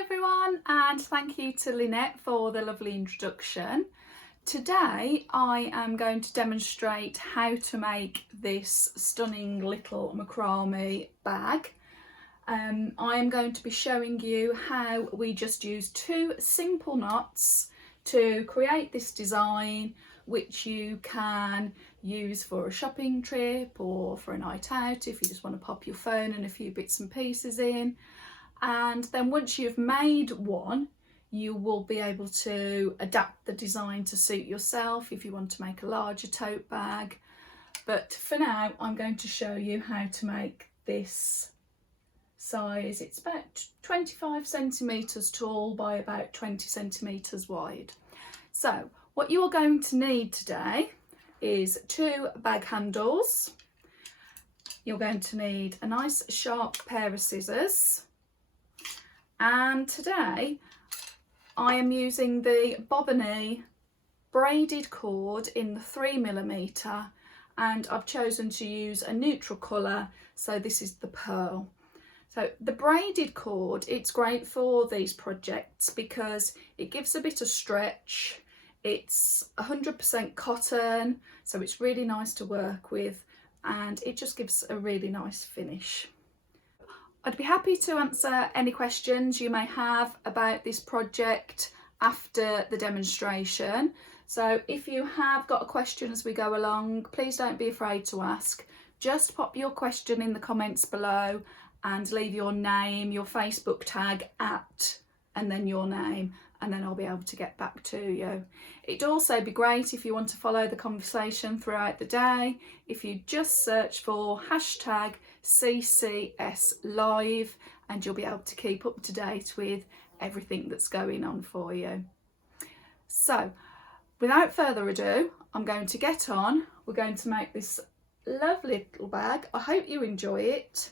Hi everyone, and thank you to Lynette for the lovely introduction. Today I am going to demonstrate how to make this stunning little macrame bag. I am going to be showing you how we just use two simple knots to create this design, which you can use for a shopping trip or for a night out if you just want to pop your phone and a few bits and pieces in. And then once you've made one, you will be able to adapt the design to suit yourself if you want to make a larger tote bag. But for now, I'm going to show you how to make this size. It's about 25 centimetres tall by about 20 centimetres wide. So what you are going to need today is two bag handles. You're going to need a nice sharp pair of scissors. And today I am using the Bobony braided cord in the 3mm, and I've chosen to use a neutral colour, so this is the pearl. So the braided cord, it's great for these projects because it gives a bit of stretch. It's 100% cotton, so it's really nice to work with, and it just gives a really nice finish. I'd be happy to answer any questions you may have about this project after the demonstration. So if you have got a question as we go along, please don't be afraid to ask. Just pop your question in the comments below and leave your name, your Facebook tag and then your name, and then I'll be able to get back to you. It'd also be great if you want to follow the conversation throughout the day, if you just search for hashtag CCS Live, and you'll be able to keep up to date with everything that's going on for you. So without further ado, I'm going to get on. We're going to make this lovely little bag. I hope you enjoy it.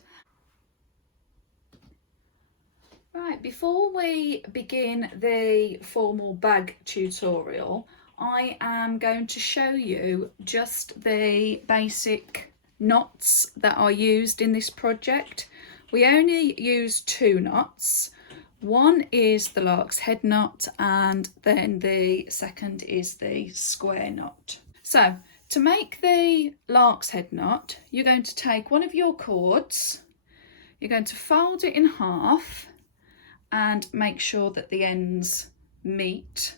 Right, before we begin the formal bag tutorial, I am going to show you just the basic knots that are used in this project. We only use two knots. One is the lark's head knot, and then the second is the square knot. So to make the lark's head knot, you're going to take one of your cords, you're going to fold it in half and make sure that the ends meet.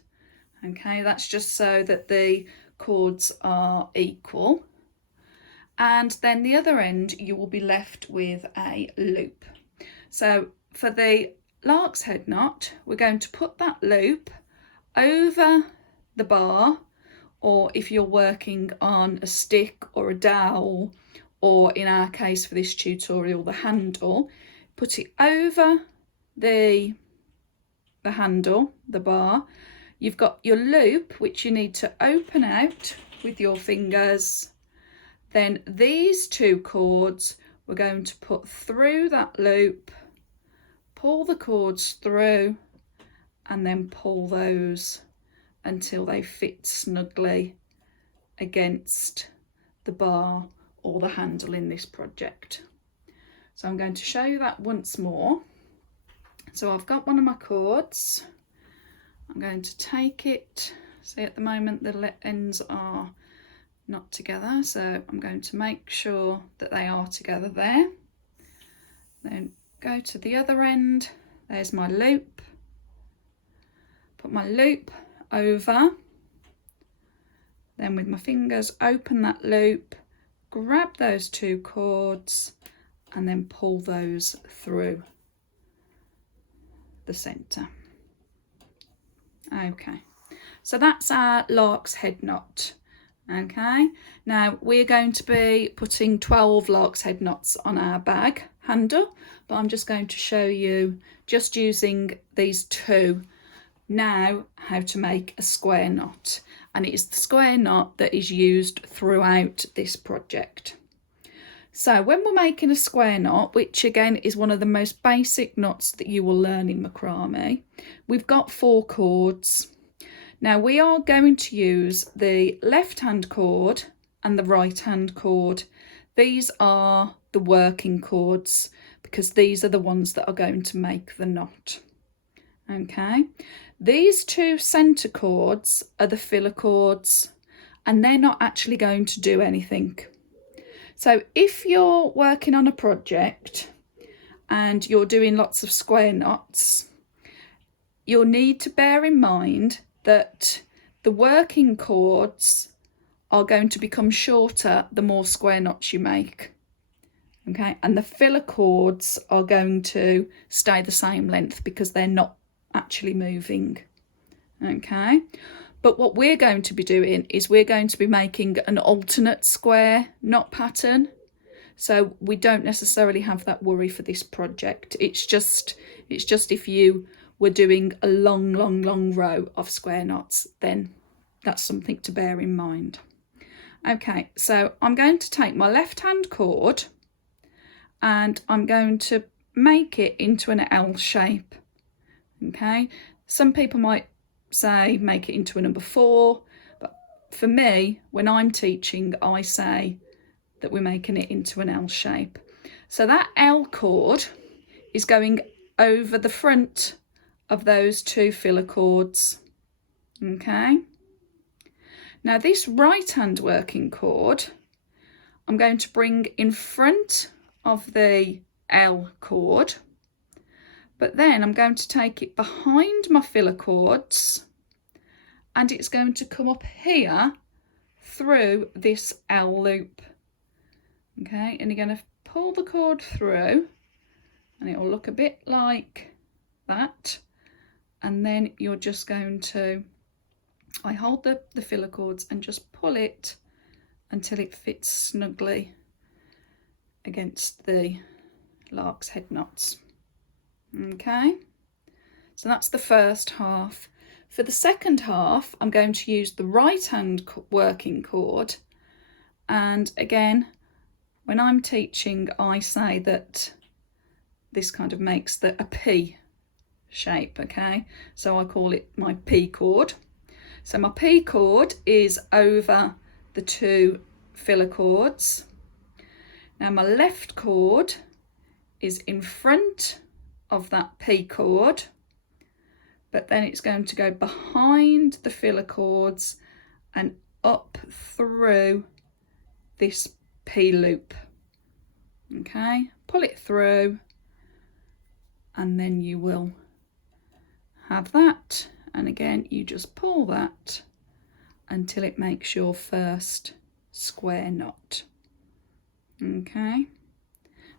Okay, that's just so that the cords are equal. And then the other end you will be left with a loop. So for the lark's head knot, we're going to put that loop over the bar, or if you're working on a stick or a dowel, or in our case for this tutorial, the handle, put it over the handle, the bar. You've got your loop, which you need to open out with your fingers. Then these two cords we're going to put through that loop, pull the cords through, and then pull those until they fit snugly against the bar or the handle in this project. So I'm going to show you that once more. So I've got one of my cords. I'm going to take it. See, at the moment the ends are not together, so I'm going to make sure that they are together there. Then go to the other end. There's my loop. Put my loop over. Then with my fingers open that loop, grab those two cords and then pull those through the center. Okay, so that's our lark's head knot. Okay, now we're going to be putting 12 lark's head knots on our bag handle, but I'm just going to show you, just using these two now, how to make a square knot, and it is the square knot that is used throughout this project. So when we're making a square knot, which again is one of the most basic knots that you will learn in macrame, we've got 4 cords. Now we are going to use the left hand cord and the right hand cord. These are the working cords because these are the ones that are going to make the knot. Okay, these two centre chords are the filler chords, and they're not actually going to do anything. So if you're working on a project and you're doing lots of square knots, you'll need to bear in mind that the working chords are going to become shorter the more square knots you make. Okay, and the filler chords are going to stay the same length because they're not actually moving. Okay, but what we're going to be doing is we're going to be making an alternate square knot pattern, so we don't necessarily have that worry for this project. It's just if you were doing a long row of square knots, then that's something to bear in mind. Okay, so I'm going to take my left hand chord and I'm going to make it into an L shape. Okay, some people might say make it into a number 4, but for me, when I'm teaching, I say that we're making it into an L shape. So that L chord is going over the front of those two filler chords. Okay, now this right hand working chord I'm going to bring in front of the L chord, but then I'm going to take it behind my filler chords and it's going to come up here through this L loop. Okay, and you're going to pull the chord through and it will look a bit like that, and then you're just going to, I hold the filler chords and just pull it until it fits snugly against the lark's head knots. Okay, so that's the first half. For the second half, I'm going to use the right hand working chord, and again, when I'm teaching, I say that this kind of makes a P shape. Okay, so I call it my P chord. So my P chord is over the two filler chords. Now my left chord is in front of that P chord, but then it's going to go behind the filler chords and up through this P loop. Okay, pull it through and then you will have that, and again you just pull that until it makes your first square knot. Okay,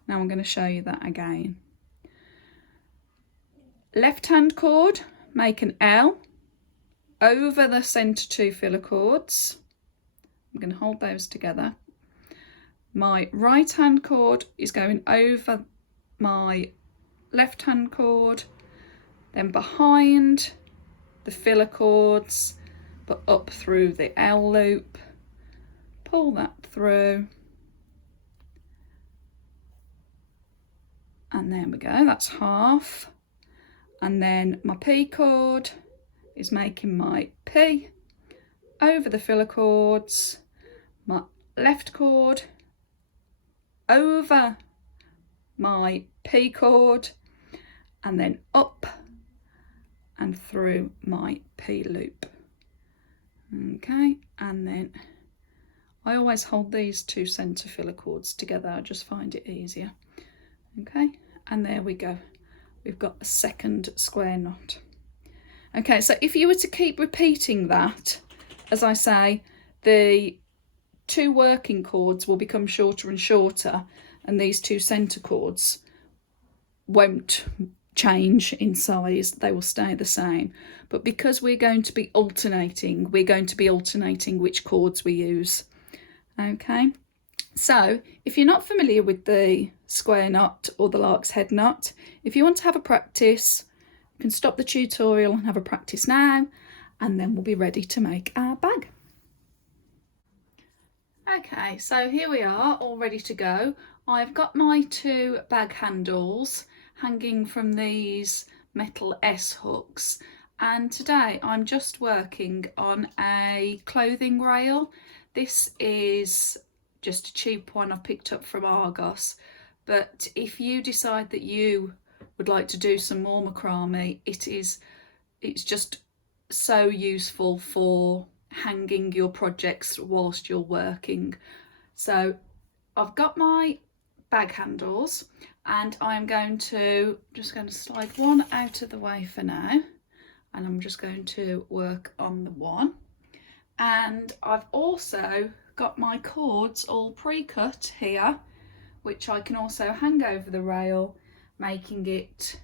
now I'm going to show you that again. Left hand chord, make an L over the centre two filler chords. I'm going to hold those together. My right hand chord is going over my left hand chord, then behind the filler chords but up through the L loop, pull that through, and there we go, that's half. And then my P chord is making my P over the filler chords, my left chord over my P chord, and then up and through my P loop. Okay, and then I always hold these two centre filler chords together, I just find it easier. Okay, and there we go, we've got a second square knot. Okay, so if you were to keep repeating that, as I say, the two working chords will become shorter and shorter, and these two centre chords won't change in size, they will stay the same. But because we're going to be alternating which chords we use. Okay, so if you're not familiar with the square knot or the lark's head knot, if you want to have a practice, you can stop the tutorial and have a practice now, and then we'll be ready to make our bag. Okay, so here we are, all ready to go. I've got my two bag handles hanging from these metal S hooks, and today I'm just working on a clothing rail. This is just a cheap one I picked up from Argos, but if you decide that you would like to do some more macrame, it's just so useful for hanging your projects whilst you're working. So I've got my bag handles, and I'm just going to slide one out of the way for now, and I'm just going to work on the one. And I've also got my chords all pre-cut here, which I can also hang over the rail, making it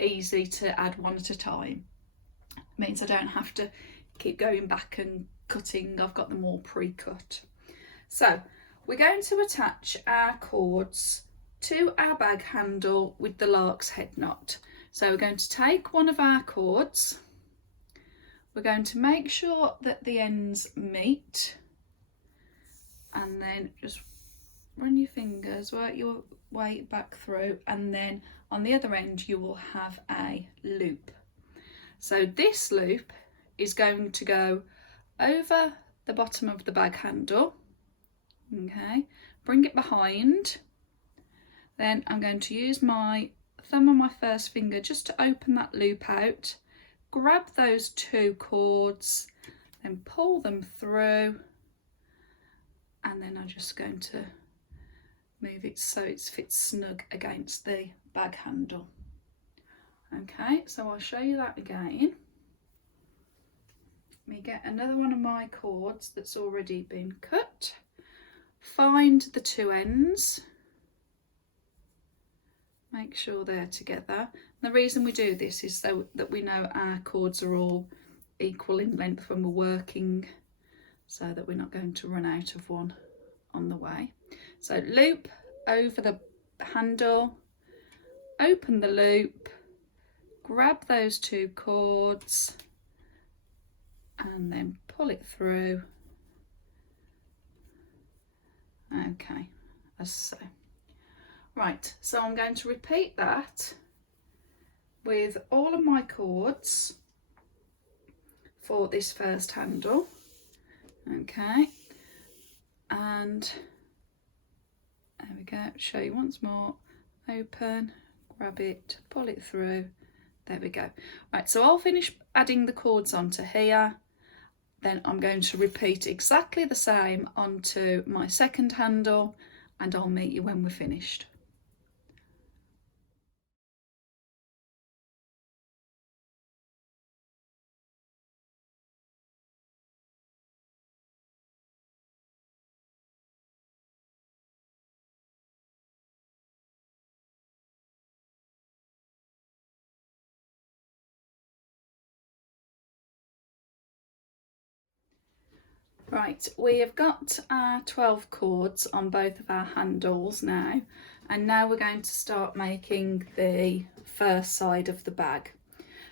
easy to add one at a time. It means I don't have to keep going back and cutting. I've got them all pre-cut. So we're going to attach our chords to our bag handle with the lark's head knot. So we're going to take one of our chords, we're going to make sure that the ends meet, and then just run your fingers, work your way back through, and then on the other end you will have a loop. So this loop is going to go over the bottom of the bag handle, okay, bring it behind, then I'm going to use my thumb on my first finger just to open that loop out, grab those two chords, then pull them through, and then I'm just going to move it so it fits snug against the bag handle. Okay, so I'll show you that again. Let me get another one of my chords that's already been cut, find the two ends, make sure they're together. The reason we do this is so that we know our chords are all equal in length when we're working, so that we're not going to run out of one on the way. So loop over the handle, open the loop, grab those two chords, and then pull it through. Okay, as so. Right, so I'm going to repeat that with all of my chords for this first handle. Okay, and there we go, show you once more, open, grab it, pull it through, there we go. Right, so I'll finish adding the chords onto here, then I'm going to repeat exactly the same onto my second handle, and I'll meet you when we're finished. Right, we have got our 12 chords on both of our handles now, and now we're going to start making the first side of the bag.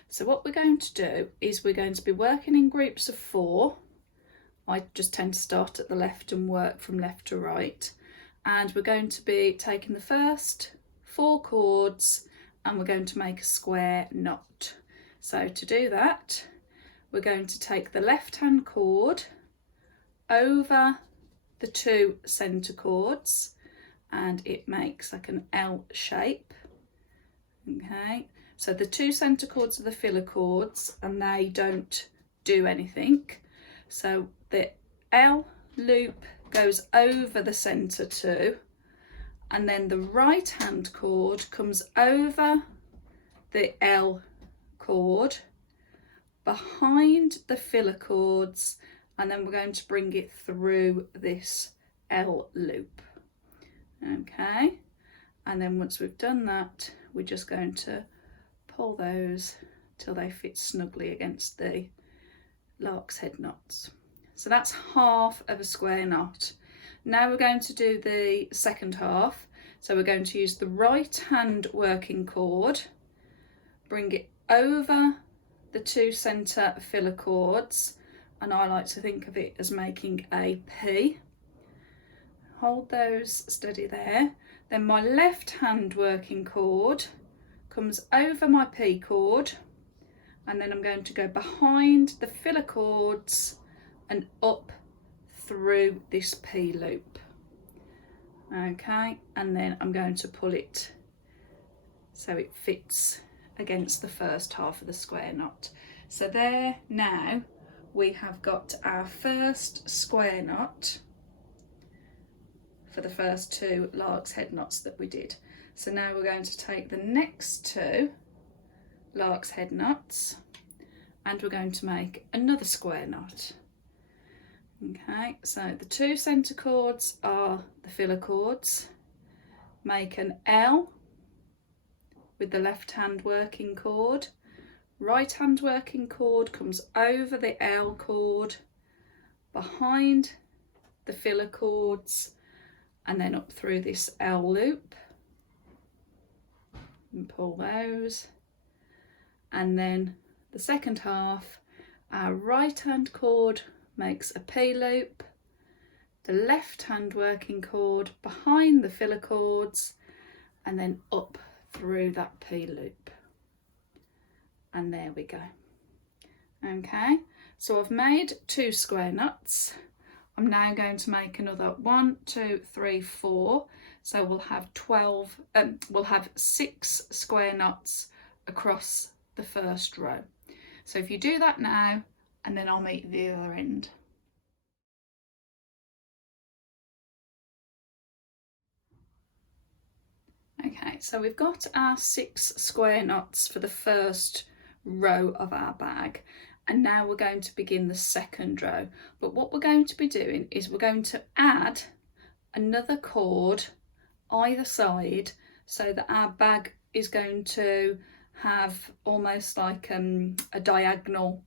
So what we're going to do is we're going to be working in groups of 4. I just tend to start at the left and work from left to right, and we're going to be taking the first 4 chords and we're going to make a square knot. So to do that, we're going to take the left hand chord over the 2 centre chords, and it makes like an L shape. Okay, so the 2 centre chords are the filler chords and they don't do anything. So the L loop goes over the centre 2, and then the right hand chord comes over the L chord behind the filler chords, and then we're going to bring it through this L loop. Okay, and then once we've done that, we're just going to pull those till they fit snugly against the lark's head knots. So that's half of a square knot. Now we're going to do the second half. So we're going to use the right hand working chord, bring it over the 2 centre filler chords, and I like to think of it as making a P. Hold those steady there. Then my left hand working chord comes over my P chord, and then I'm going to go behind the filler chords and up through this P loop. Okay, and then I'm going to pull it so it fits against the first half of the square knot. So there, now we have got our first square knot for the first 2 lark's head knots that we did. So now we're going to take the next 2 lark's head knots and we're going to make another square knot. Okay, so the 2 centre chords are the filler chords. Make an L with the left hand working chord. Right hand working chord comes over the L chord, behind the filler chords, and then up through this L loop. And pull those. And then the second half, our right hand chord makes a P loop, the left hand working chord behind the filler chords, and then up through that P loop. And there we go. Okay, so I've made 2 square knots. I'm now going to make another 1, 2, 3, 4. So we'll have 6 square knots across the first row. So if you do that now, and then I'll meet the other end. Okay, so we've got our 6 square knots for the first row of our bag, and now we're going to begin the second row. But what we're going to be doing is we're going to add another chord either side, so that our bag is going to have almost like a diagonal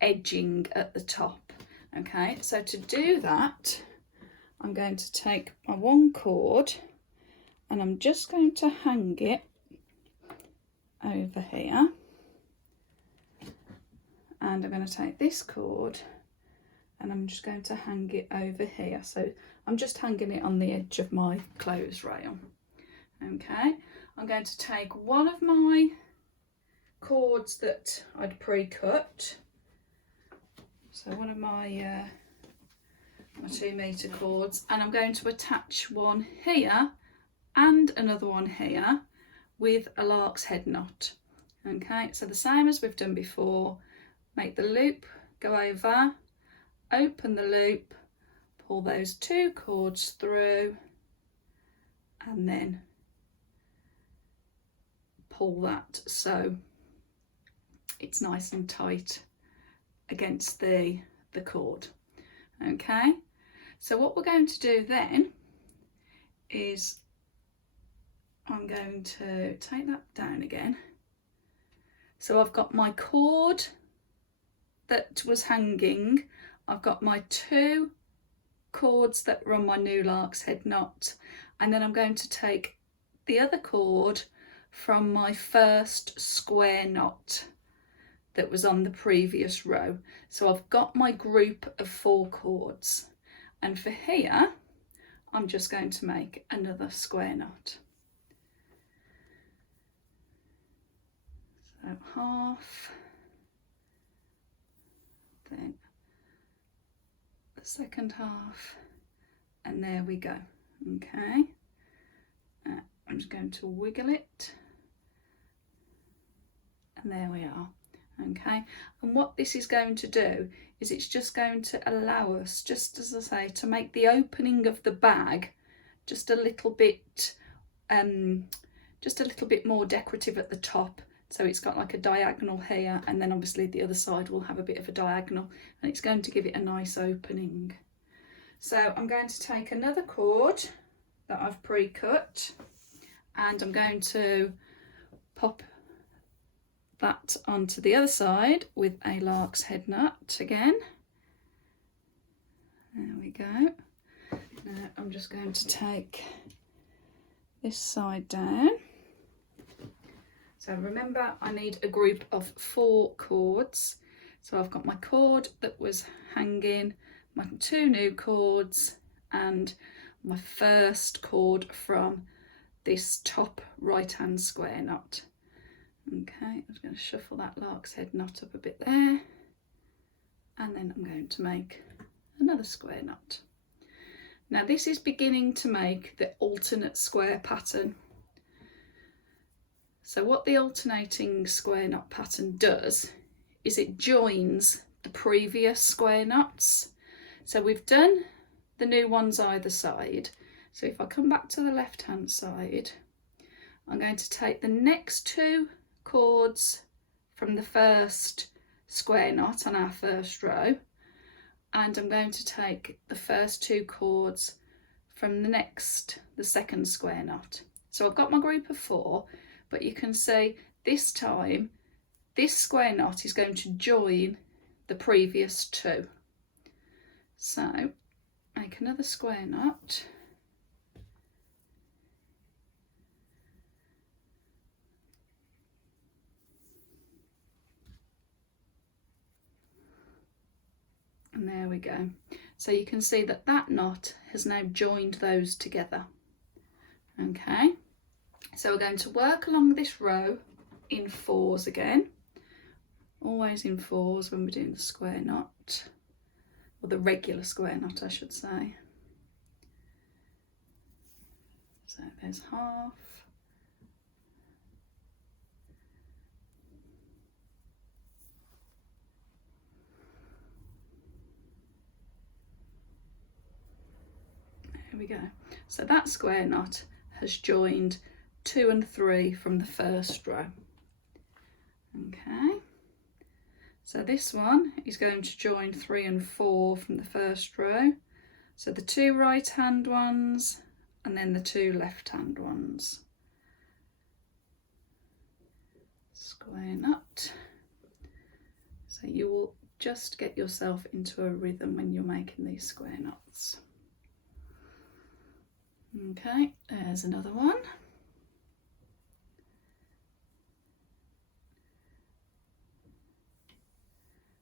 edging at the top. Okay, so to do that, I'm going to take my 1 chord and I'm just going to hang it over here, and I'm going to take this chord and I'm just going to hang it over here. So I'm just hanging it on the edge of my clothes rail. Okay, I'm going to take one of my chords that I'd pre-cut, so one of my 2 metre chords, and I'm going to attach one here and another one here with a lark's head knot. Okay, so the same as we've done before, make the loop, go over, open the loop, pull those 2 chords through, and then pull that so it's nice and tight against the chord. Okay, so what we're going to do then is I'm going to take that down again. So I've got my chord that was hanging, I've got my 2 chords that were on my new lark's head knot, and then I'm going to take the other chord from my first square knot that was on the previous row. So I've got my group of 4 chords, and for here I'm just going to make another square knot. So half, then the second half, and there we go. Okay, I'm just going to wiggle it, and there we are. Okay, and what this is going to do is it's just going to allow us, just as I say, to make the opening of the bag just a little bit more decorative at the top. So it's got like a diagonal here, and then obviously the other side will have a bit of a diagonal, and it's going to give it a nice opening. So I'm going to take another chord that I've pre-cut, and I'm going to pop that onto the other side with a lark's head knot again. There we go. Now I'm just going to take this side down. So remember, I need a group of 4 chords. So I've got my chord that was hanging, my 2 new chords, and my first chord from this top right hand square knot. Okay, I'm just going to shuffle that lark's head knot up a bit there, and then I'm going to make another square knot. Now this is beginning to make the alternate square pattern. So what the alternating square knot pattern does is it joins the previous square knots. So we've done the new ones either side. So if I come back to the left hand side, I'm going to take the next two chords from the first square knot on our first row, and I'm going to take the first two chords from the second square knot. So I've got my group of 4, but you can see this time this square knot is going to join the previous 2. So make another square knot, and there we go. So you can see that that knot has now joined those together. Okay, so we're going to work along this row in 4s again, always in 4s when we're doing the square knot, or the regular square knot I should say. So there's half, there we go. So that square knot has joined 2 and 3 from the first row. Okay, so this one is going to join 3 and 4 from the first row. So the 2 right hand ones and then the 2 left hand ones. Square knot. So you will just get yourself into a rhythm when you're making these square knots. Okay, there's another one.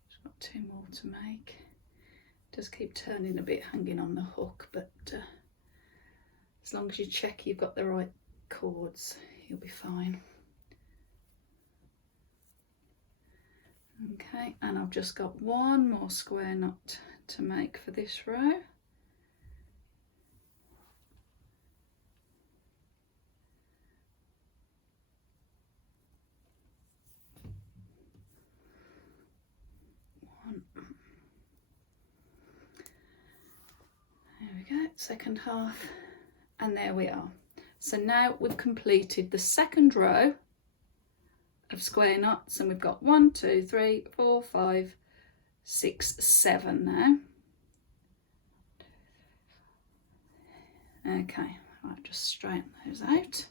Just got 2 more to make. Just keep turning a bit, hanging on the hook, but as long as you check you've got the right chords, you'll be fine. Okay, and I've just got 1 more square knot to make for this row. There we go, second half, and there we are. So now we've completed the second row of square knots, and we've got 1, 2, 3, 4, 5, 6, 7 now. Okay, I'll just straighten those out,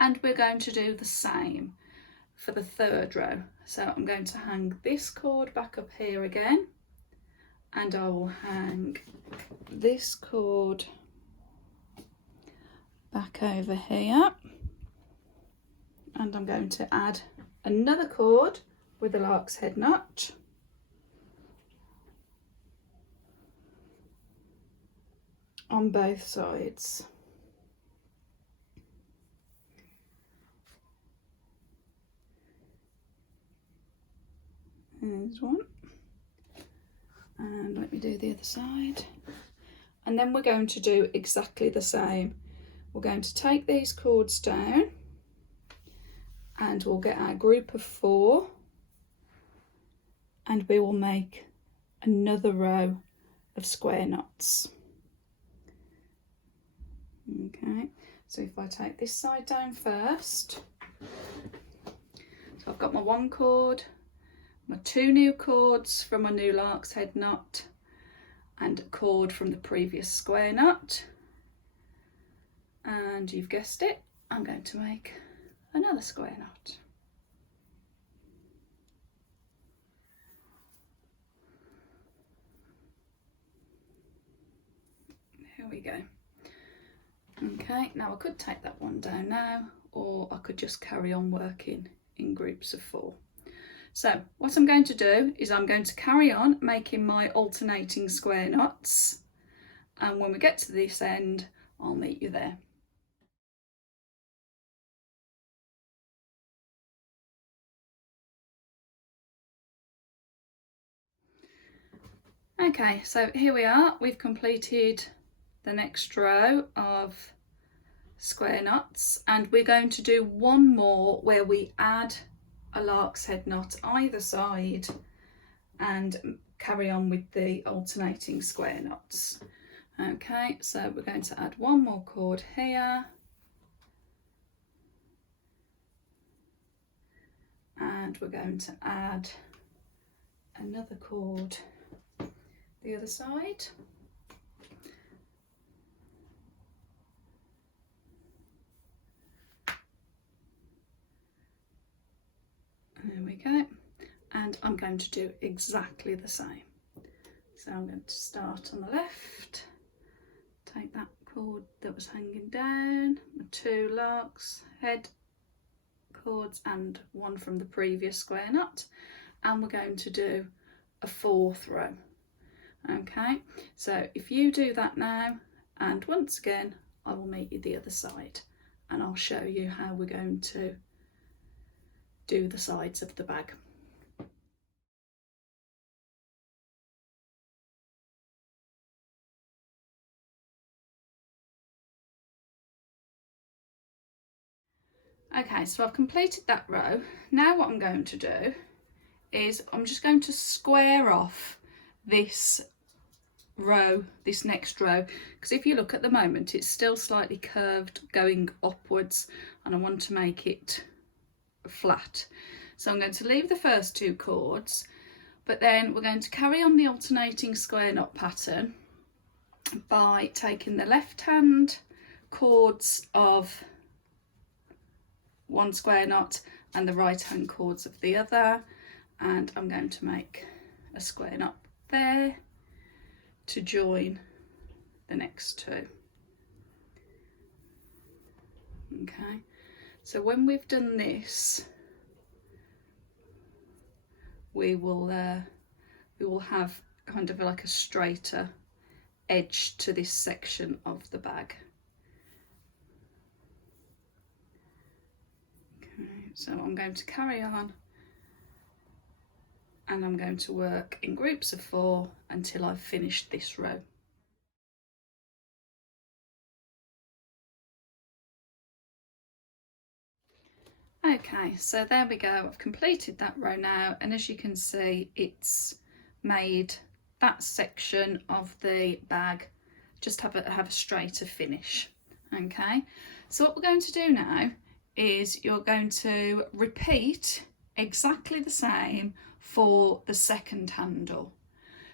and we're going to do the same for the third row. So I'm going to hang this cord back up here again, and I will hang this cord back over here, and I'm going to add another cord with a lark's head knot, on both sides. There's one, and let me do the other side, and then we're going to do exactly the same. We're going to take these cords down, and we'll get our group of 4, and we will make another row of square knots. Okay, so if I take this side down first, so I've got my 1 cord, my 2 new cords from my new lark's head knot, and a cord from the previous square knot, and you've guessed it, I'm going to make another square knot. There we go. Okay, now I could take that one down now, or I could just carry on working in groups of 4. So what I'm going to do is I'm going to carry on making my alternating square knots, and when we get to this end I'll meet you there. Okay, so here we are, we've completed the next row of square knots, and we're going to do one more where we add a lark's head knot either side and carry on with the alternating square knots. Okay, so we're going to add one more cord here, and we're going to add another cord the other side. There we go, and I'm going to do exactly the same. So I'm going to start on the left, take that cord that was hanging down, my 2 lark's head cords and one from the previous square knot, and we're going to do a 4th row. Okay, so if you do that now, and once again I will meet you the other side and I'll show you how we're going to do the sides of the bag. Okay, so I've completed that row. Now what I'm going to do is I'm just going to square off this row, this next row, because if you look at the moment it's still slightly curved going upwards and I want to make it flat. So I'm going to leave the first 2 cords, but then we're going to carry on the alternating square knot pattern by taking the left hand cords of one square knot and the right hand cords of the other, and I'm going to make a square knot there to join the next 2. Okay, so when we've done this, we will have kind of like a straighter edge to this section of the bag. Okay, so I'm going to carry on and I'm going to work in groups of 4 until I've finished this row. Okay, so there we go, I've completed that row now, and as you can see it's made that section of the bag just have a straighter finish. Okay, so what we're going to do now is you're going to repeat exactly the same for the second handle.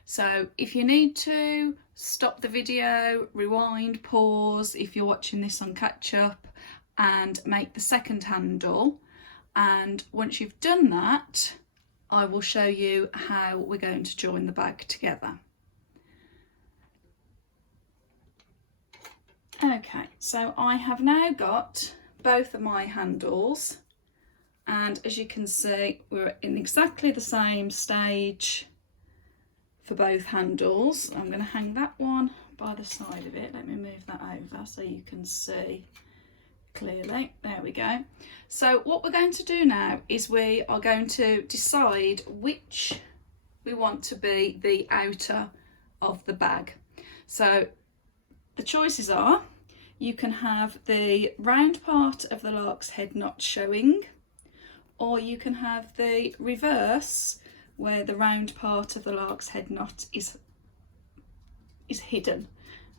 So if you need to, stop the video, rewind, pause if you're watching this on catch up, and make the second handle, and once you've done that I will show you how we're going to join the bag together. Okay, so I have now got both of my handles, and as you can see we're in exactly the same stage for both handles. I'm going to hang that one by the side of it. Let me move that over so you can see clearly. There we go. So what we're going to do now is we are going to decide which we want to be the outer of the bag. So the choices are, you can have the round part of the lark's head knot showing, or you can have the reverse where the round part of the lark's head knot is hidden.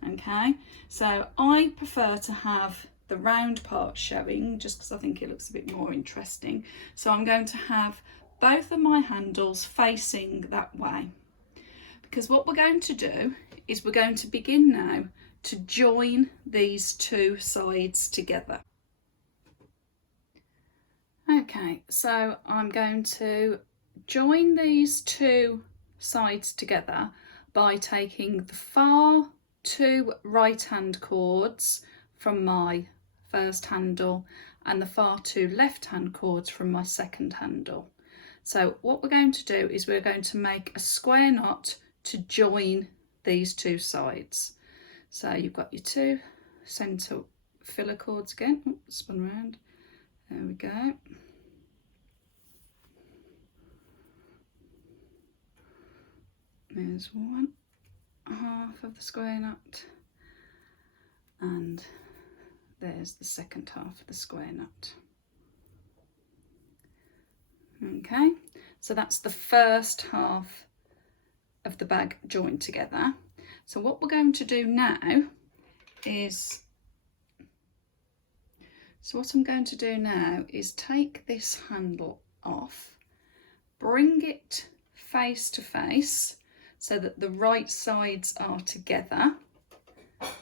Okay, so I prefer to have the round part showing just because I think it looks a bit more interesting. So I'm going to have both of my handles facing that way, because what we're going to do is we're going to begin now to join these 2 sides together. Okay, so I'm going to join these 2 sides together by taking the far 2 right hand cords from my first handle and the far 2 left hand cords from my second handle. So what we're going to do is we're going to make a square knot to join these 2 sides. So you've got your 2 centre filler cords again. Oh, spun around. There we go. There's 1/2 of the square knot and there's the second half of the square knot. Okay, so that's the first half of the bag joined together. So what we're going to do now is, take this handle off, bring it face to face so that the right sides are together.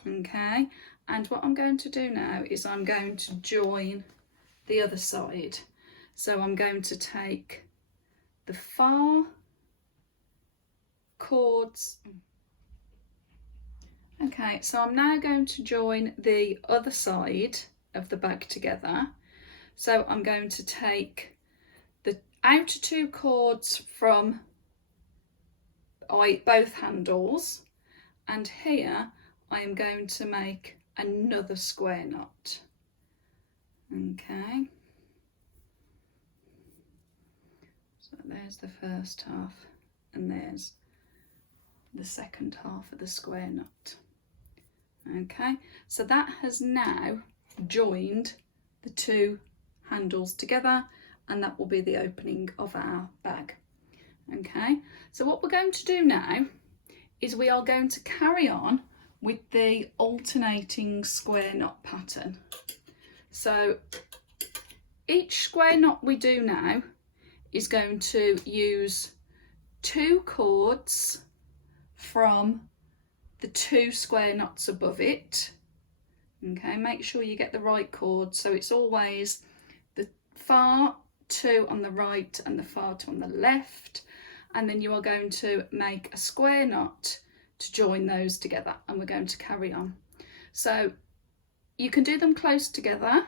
Okay, and what I'm going to do now is I'm going to join the other side. So I'm going to take the far chords. Okay, so I'm now going to join the other side of the bag together. So I'm going to take the outer two chords from both handles, and here I am going to make another square knot. Okay, so there's the first half and there's the second half of the square knot. Okay, so that has now joined the two handles together, and that will be the opening of our bag. Okay, so what we're going to do now is we are going to carry on with the alternating square knot pattern. So each square knot we do now is going to use two chords from the two square knots above it. Okay, make sure you get the right chord, so it's always the far two on the right and the far two on the left, and then you are going to make a square knot to join those together, and we're going to carry on. So you can do them close together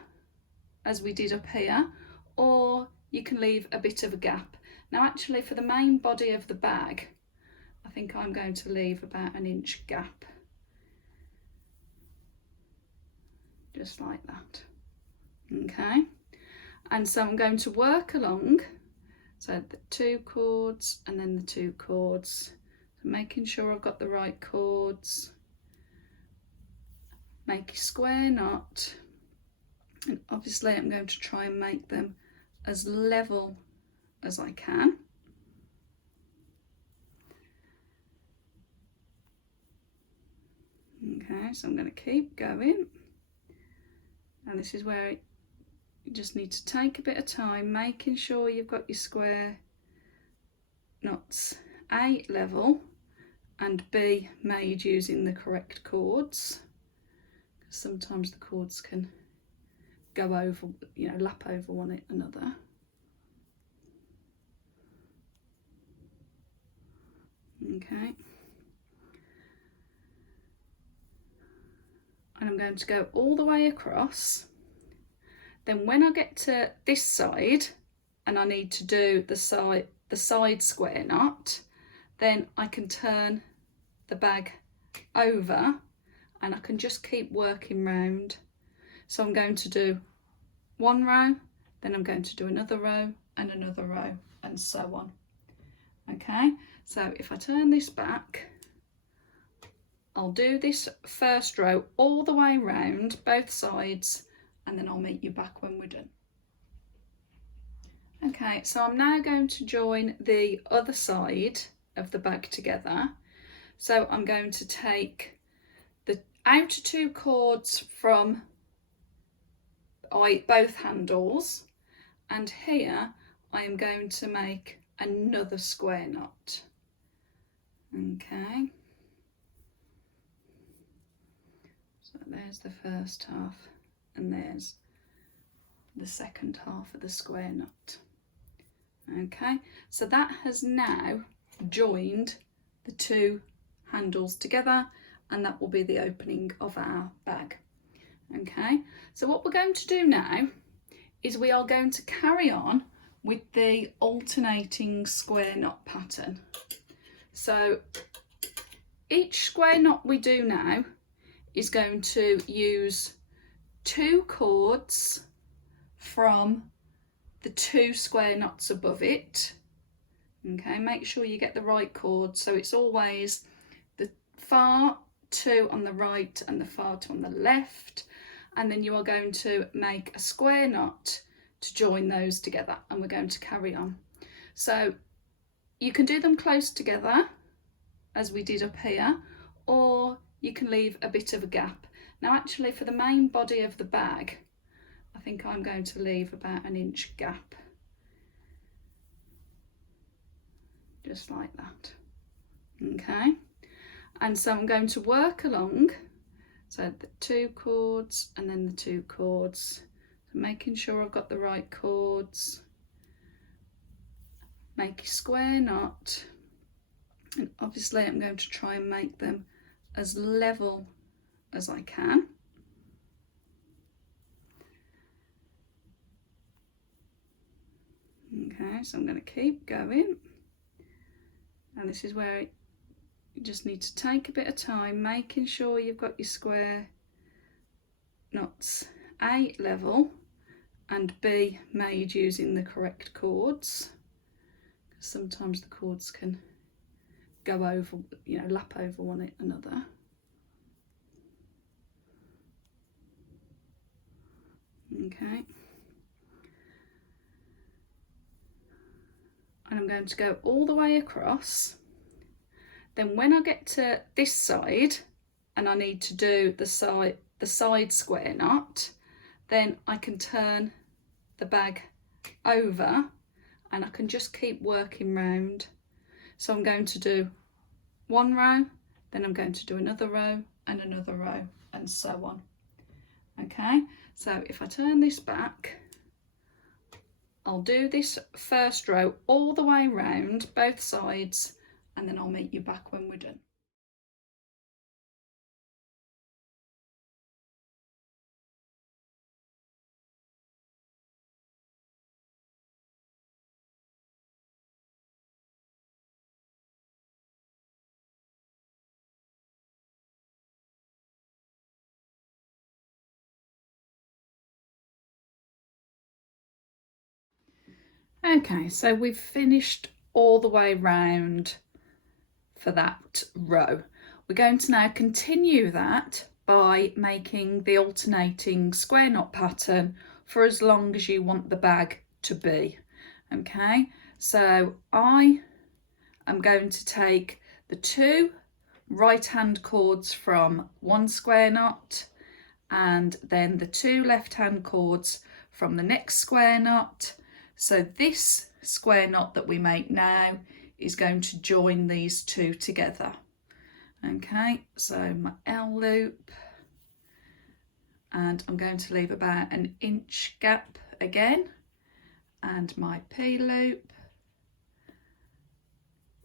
as we did up here, or you can leave a bit of a gap. Now actually for the main body of the bag, I think I'm going to leave about an inch gap, just like that. Okay, and so I'm going to work along, so the two chords and then the two chords, so making sure I've got the right chords, make a square knot, and obviously I'm going to try and make them as level as I can. Okay, so I'm going to keep going, and this is where you just need to take a bit of time, making sure you've got your square knots A, level, and B, made using the correct chords, because sometimes the chords can go over, lap over one another. Okay, and I'm going to go all the way across. Then when I get to this side and I need to do the side square knot, then I can turn the bag over and I can just keep working round. So I'm going to do one row, then I'm going to do another row and another row, and so on. Okay, so if I turn this back, I'll do this first row all the way round both sides, and then I'll meet you back when we're done. Okay, so I'm now going to join the other side of the bag together. So I'm going to take the outer two chords from both handles, and here I am going to make another square knot. Okay, so there's the first half and there's the second half of the square knot. Okay, so that has now joined the two handles together, and that will be the opening of our bag. Okay, so what we're going to do now is we are going to carry on with the alternating square knot pattern. So each square knot we do now is going to use two chords from the two square knots above it. Okay, make sure you get the right chord, so it's always the far two on the right and the far two on the left, and then you are going to make a square knot to join those together, and we're going to carry on. So you can do them close together as we did up here, or you can leave a bit of a gap. Now actually for the main body of the bag, I think I'm going to leave about an inch gap, just like that. Okay, and so I'm going to work along, so the 2 chords and then the 2 chords, so making sure I've got the right chords, make a square knot, and obviously I'm going to try and make them as level as I can. Okay, so I'm going to keep going, and this is where you just need to take a bit of time, making sure you've got your square knots A, level, and B, made using the correct chords, because sometimes the chords can go over, you know, lap over one another. Okay, and I'm going to go all the way across. Then when I get to this side and I need to do the side square knot, then I can turn the bag over and I can just keep working round. So I'm going to do 1 row, then I'm going to do another row and another row, and so on. Okay, so if I turn this back, I'll do this first row all the way round both sides, and then I'll meet you back when we're done. Okay, so we've finished all the way round for that row. We're going to now continue that by making the alternating square knot pattern for as long as you want the bag to be. Okay, so I am going to take the 2 right hand chords from 1 square knot, and then the 2 left hand chords from the next square knot. So this square knot that we make now is going to join these 2 together. Okay, so my L loop, and I'm going to leave about an inch gap again, and my P loop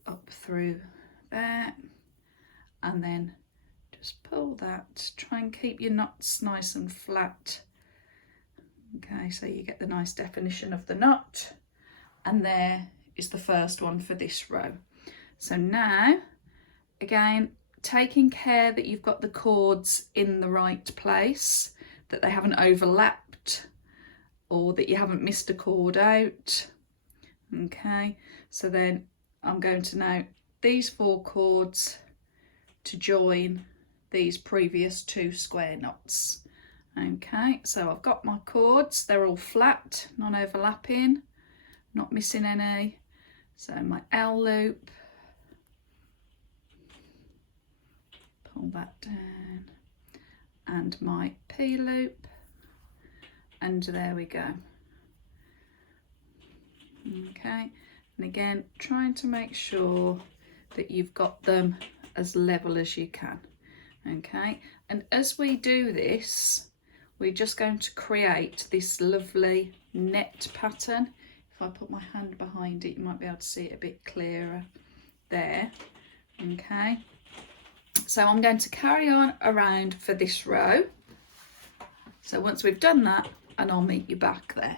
up through there, and then just pull that, try and keep your knots nice and flat. Okay, so you get the nice definition of the knot, and there is the first one for this row. So now, again, taking care that you've got the chords in the right place, that they haven't overlapped, or that you haven't missed a chord out. Okay, so then I'm going to now these 4 chords to join these previous 2 square knots. Okay, so I've got my chords, they're all flat, non-overlapping, not missing any. So my L loop, pull that down, and my P loop, and there we go. Okay, and again, trying to make sure that you've got them as level as you can. Okay, and as we do this, we're just going to create this lovely net pattern. If I put my hand behind it, you might be able to see it a bit clearer there. Okay, so I'm going to carry on around for this row. So once we've done that, and I'll meet you back there.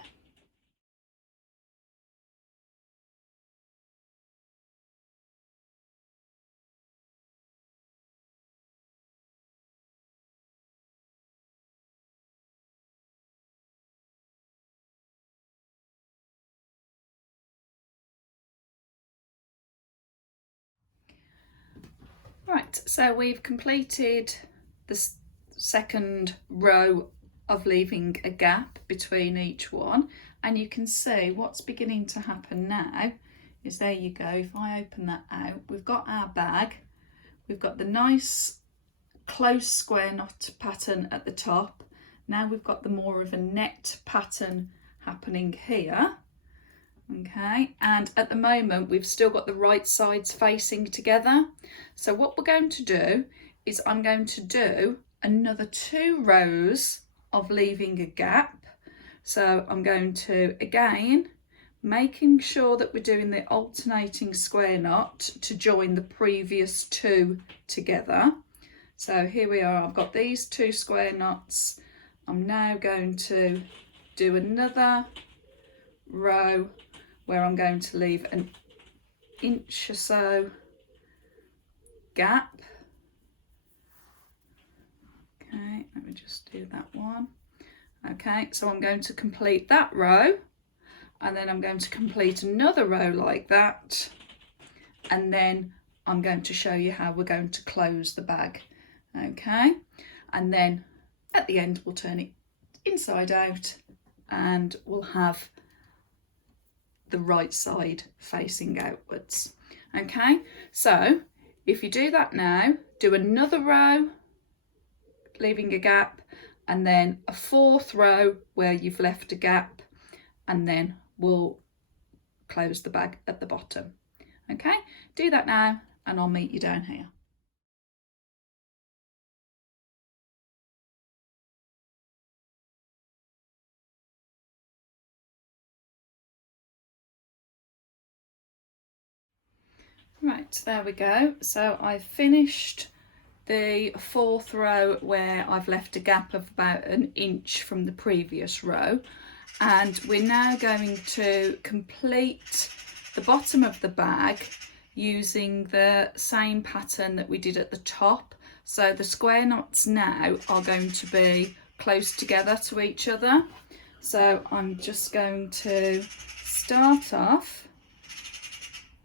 Right, so we've completed the second row of leaving a gap between each one, and you can see what's beginning to happen now is, there you go, if I open that out, we've got our bag, we've got the nice close square knot pattern at the top. Now we've got the more of a net pattern happening here. Okay, and at the moment we've still got the right sides facing together. So what we're going to do is I'm going to do another 2 rows of leaving a gap. So I'm going to, again, making sure that we're doing the alternating square knot to join the previous 2 together. So here we are, I've got these 2 square knots. I'm now going to do another row where I'm going to leave an inch or so gap. Okay, let me just do that one. Okay, so I'm going to complete that row, and then I'm going to complete another row like that, and then I'm going to show you how we're going to close the bag. Okay, and then at the end we'll turn it inside out and we'll have the right side facing outwards. Okay, so if you do that now, do another row leaving a gap, and then a 4th row where you've left a gap, and then we'll close the bag at the bottom. Okay, do that now and I'll meet you down here. Right, there we go. So I've finished the 4th row where I've left a gap of about an inch from the previous row, and we're now going to complete the bottom of the bag using the same pattern that we did at the top. So the square knots now are going to be close together to each other. So I'm just going to start off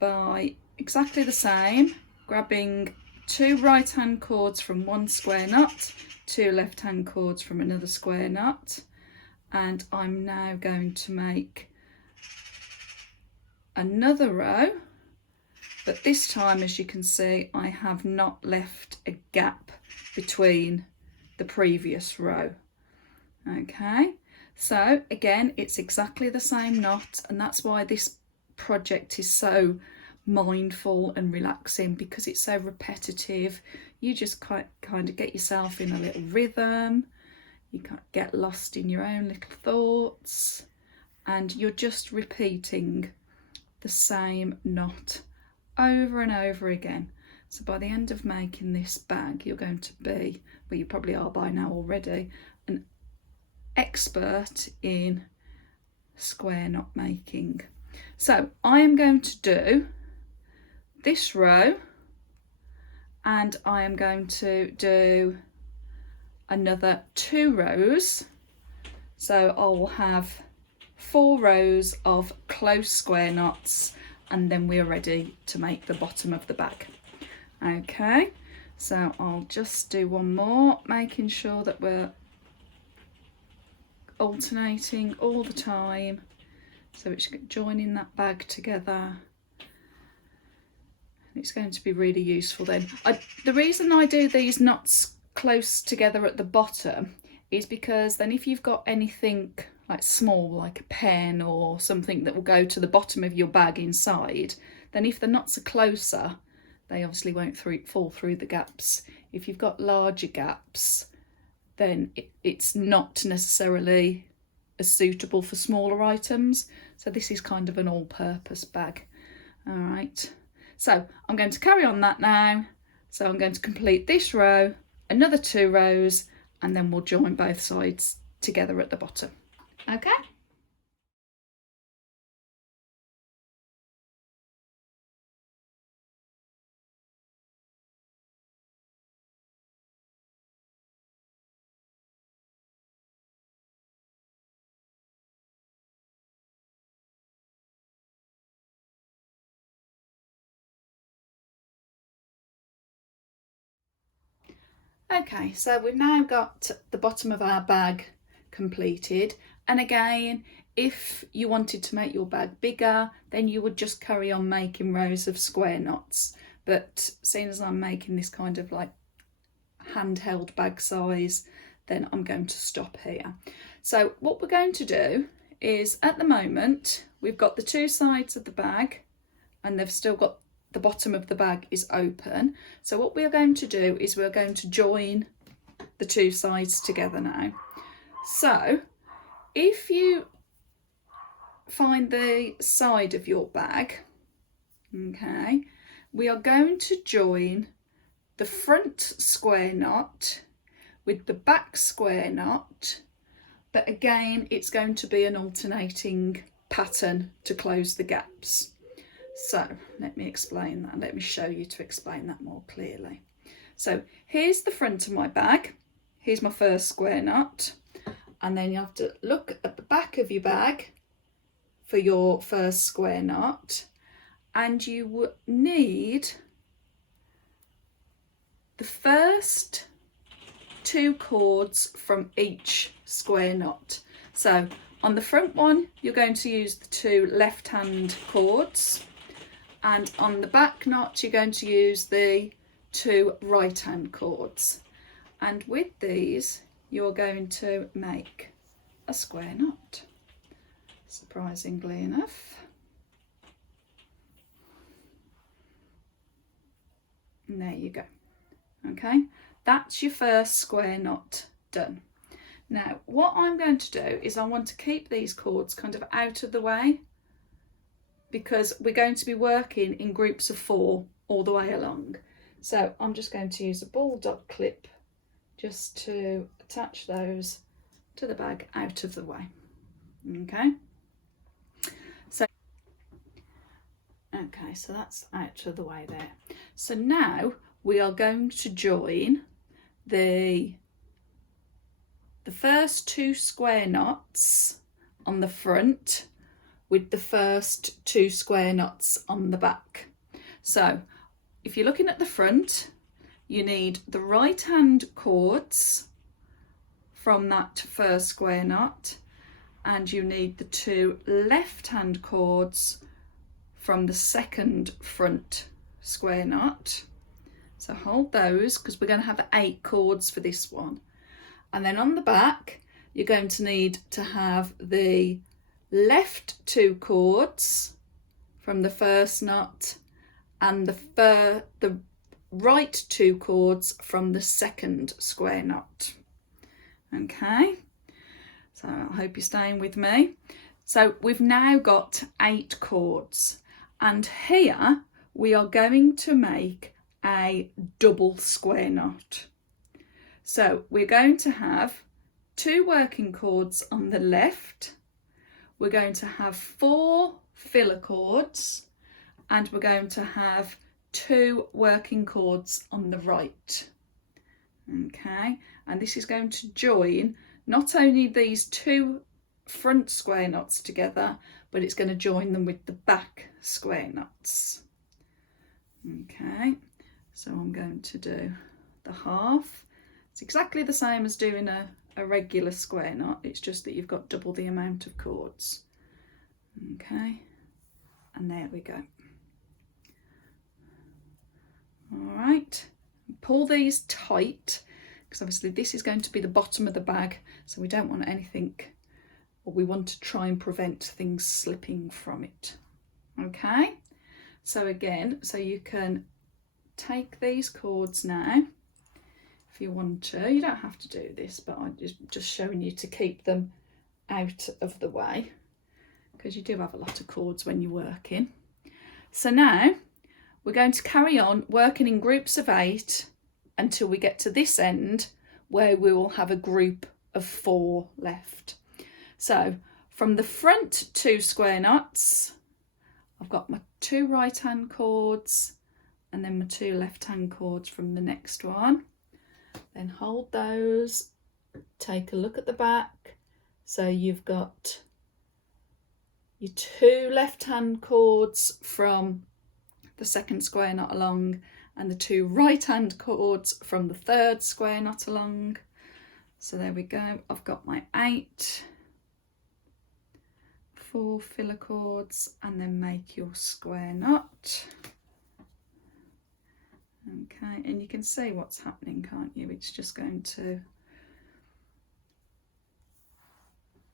by exactly the same, grabbing 2 right hand chords from one square knot, 2 left hand chords from another square knot, and I'm now going to make another row, but this time, as you can see, I have not left a gap between the previous row. Okay, so again, it's exactly the same knot, and that's why this project is so mindful and relaxing, because it's so repetitive. You just kind of get yourself in a little rhythm, you can't get lost in your own little thoughts, and you're just repeating the same knot over and over again. So by the end of making this bag, you're going to be, well, you probably are by now already, an expert in square knot making. So I am going to do this row, and I am going to do another 2 rows. So I'll have 4 rows of close square knots, and then we're ready to make the bottom of the bag. Okay, so I'll just do one more, making sure that we're alternating all the time, so it's joining that bag together. It's going to be really useful then. The reason I do these knots close together at the bottom is because then if you've got anything like small, like a pen or something that will go to the bottom of your bag inside, then if the knots are closer, they obviously won't fall through the gaps. If you've got larger gaps, then it's not necessarily as suitable for smaller items. So this is kind of an all-purpose bag. All right, so I'm going to carry on that now. So I'm going to complete this row, another 2 rows, and then we'll join both sides together at the bottom. Okay. Okay, so we've now got the bottom of our bag completed. And again, if you wanted to make your bag bigger, then you would just carry on making rows of square knots. But seeing as I'm making this kind of like handheld bag size, then I'm going to stop here. So what we're going to do is, at the moment, we've got the two sides of the bag and they've still got the bottom of the bag is open. So what we are going to do is we're going to join the two sides together now. So if you find the side of your bag, okay, we are going to join the front square knot with the back square knot, but again it's going to be an alternating pattern to close the gaps. So let me explain that, let me show you to explain that more clearly. So here's the front of my bag, here's my first square knot, and then you have to look at the back of your bag for your first square knot, and you will need the first two chords from each square knot. So on the front one you're going to use the two left hand chords, and on the back knot you're going to use the two right hand chords, and with these you're going to make a square knot, surprisingly enough. And there you go. Okay, that's your first square knot done. Now what I'm going to do is I want to keep these chords kind of out of the way, because we're going to be working in groups of 4 all the way along. So I'm just going to use a ball dot clip just to attach those to the bag out of the way. Okay, so that's out of the way there. So now we are going to join the first two square knots on the front with the first two square knots on the back. So if you're looking at the front, you need the right hand chords from that first square knot, and you need the two left hand chords from the second front square knot. So hold those, because we're going to have 8 chords for this one. And then on the back you're going to need to have the left 2 chords from the first knot and the right 2 chords from the second square knot. Okay, so I hope you're staying with me. So we've now got 8 chords, and here we are going to make a double square knot. So we're going to have 2 working chords on the left, we're going to have 4 filler chords, and we're going to have 2 working chords on the right. Okay, and this is going to join not only these 2 front square knots together, but it's going to join them with the back square knots. Okay, so I'm going to do the half. It's exactly the same as doing a regular square knot, it's just that you've got double the amount of chords. Okay, and there we go. All right, pull these tight, because obviously this is going to be the bottom of the bag, so we don't want anything, or we want to try and prevent things slipping from it. Okay, so again, so you can take these chords now if you want to. You don't have to do this, but I'm just showing you to keep them out of the way, because you do have a lot of chords when you're working. So now we're going to carry on working in groups of 8 until we get to this end, where we will have a group of 4 left. So from the front 2 square knots, I've got my 2 right hand chords and then my 2 left hand chords from the next one. Then hold those, take a look at the back. So you've got your 2 left hand chords from the second square knot along, and the 2 right hand chords from the third square knot along. So there we go, I've got my 8, 4 filler cords, and then make your square knot. Okay, and you can see what's happening, can't you? It's just going to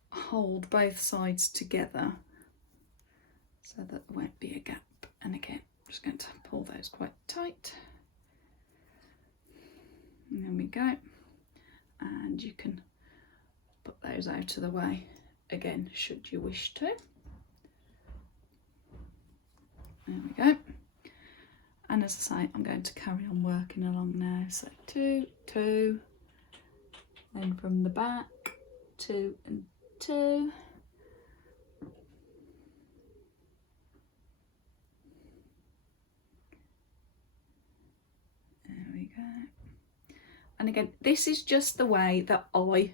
hold both sides together so that there won't be a gap. And again, I'm just going to pull those quite tight. And there we go. And you can put those out of the way again, should you wish to. There we go. And as I say, I'm going to carry on working along now. So 2, 2, then from the back, 2 and 2. There we go. And again, this is just the way that I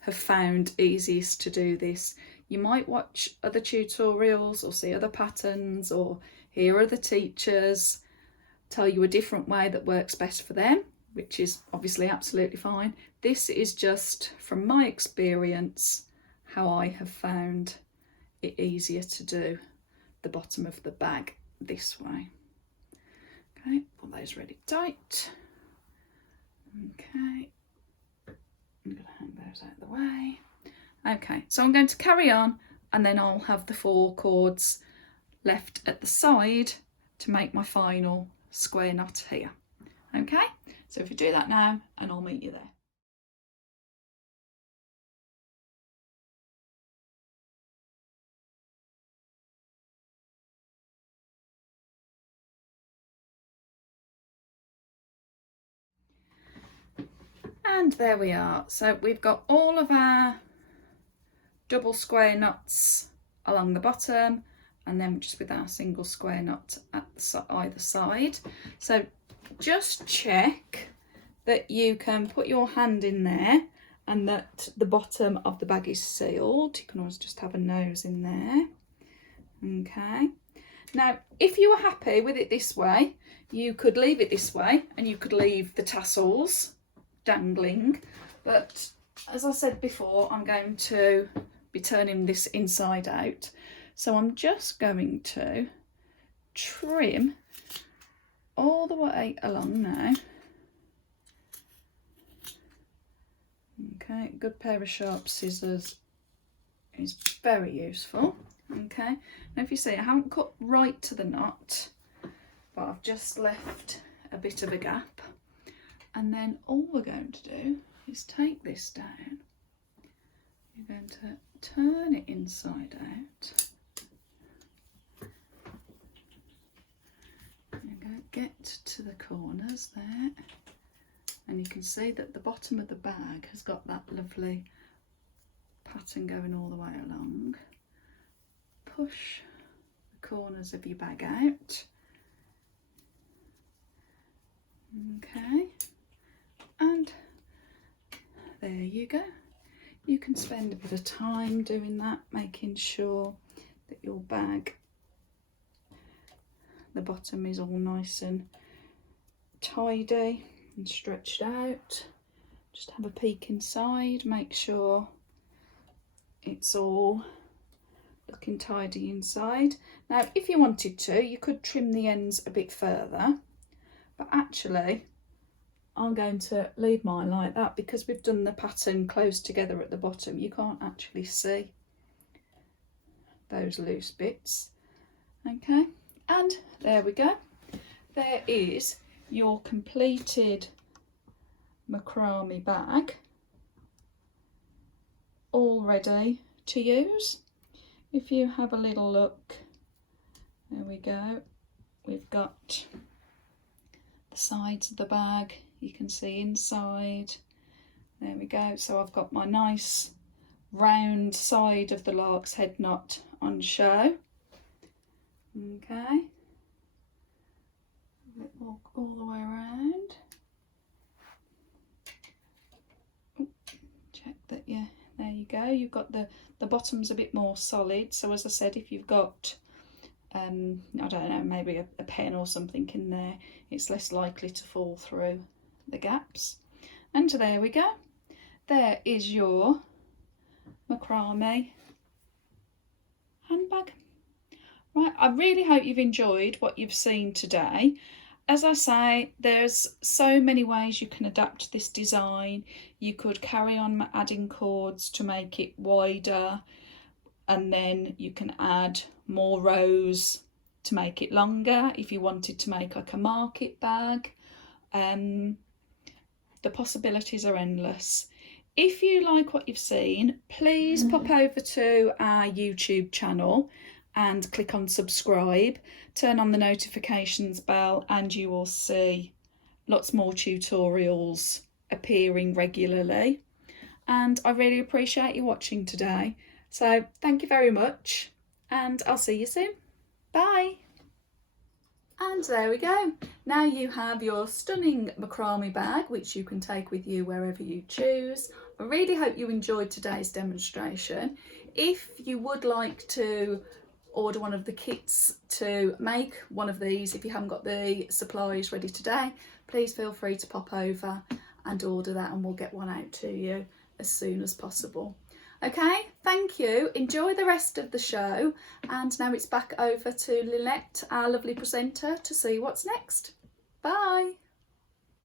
have found easiest to do this. You might watch other tutorials or see other patterns or hear other teachers tell you a different way that works best for them, which is obviously absolutely fine. This is just from my experience how I have found it easier to do the bottom of the bag this way. Okay, pull those really tight. Okay, I'm going to hang those out of the way. Okay, so I'm going to carry on, and then I'll have the 4 cords left at the side to make my final square knot here. Okay, so if we do that now, and I'll meet you there. And there we are. So we've got all of our double square knots along the bottom, and then just with our single square knot at either side. So just check that you can put your hand in there and that the bottom of the bag is sealed. You can always just have a nose in there. Okay. Now, if you were happy with it this way, you could leave it this way and you could leave the tassels dangling. But as I said before, I'm going to be turning this inside out. So I'm just going to trim all the way along now. Okay, good pair of sharp scissors is very useful. Okay, now if you see, I haven't cut right to the knot, but I've just left a bit of a gap. And then all we're going to do is take this down. You're going to turn it inside out. And go get to the corners there. And you can see that the bottom of the bag has got that lovely pattern going all the way along. Push the corners of your bag out. Okay. And there you go. You can spend a bit of time doing that, making sure that your bag, the bottom is all nice and tidy and stretched out. Just have a peek inside, make sure it's all looking tidy inside. Now, if you wanted to, you could trim the ends a bit further, but actually I'm going to leave mine like that because we've done the pattern close together at the bottom. You can't actually see those loose bits. Okay, and there we go. There is your completed macrame bag, all ready to use. If you have a little look, there we go. We've got the sides of the bag. You can see inside. There we go. So I've got my nice round side of the lark's head knot on show. Okay. Walk all the way around. Check that, yeah, there you go. You've got the bottom's a bit more solid. So as I said, if you've got I don't know, maybe a pen or something in there, it's less likely to fall through the gaps. And there we go. there is your macrame handbag. Right, I really hope you've enjoyed what you've seen today. As I say, there's so many ways you can adapt this design. You could carry on adding cords to make it wider, and then you can add more rows to make it longer if you wanted to make like a market bag. The possibilities are endless. If you like what you've seen, please pop over to our YouTube channel and click on subscribe, turn on the notifications bell, and you will see lots more tutorials appearing regularly. And I really appreciate you watching today. So thank you very much, and I'll see you soon. Bye. And there we go. Now you have your stunning macrame bag, which you can take with you wherever you choose. I really hope you enjoyed today's demonstration. If you would like to order one of the kits to make one of these, if you haven't got the supplies ready today, please feel free to pop over and order that, and we'll get one out to you as soon as possible. Okay, thank you. Enjoy the rest of the show, and now it's back over to Lynette, our lovely presenter, to see what's next. Bye.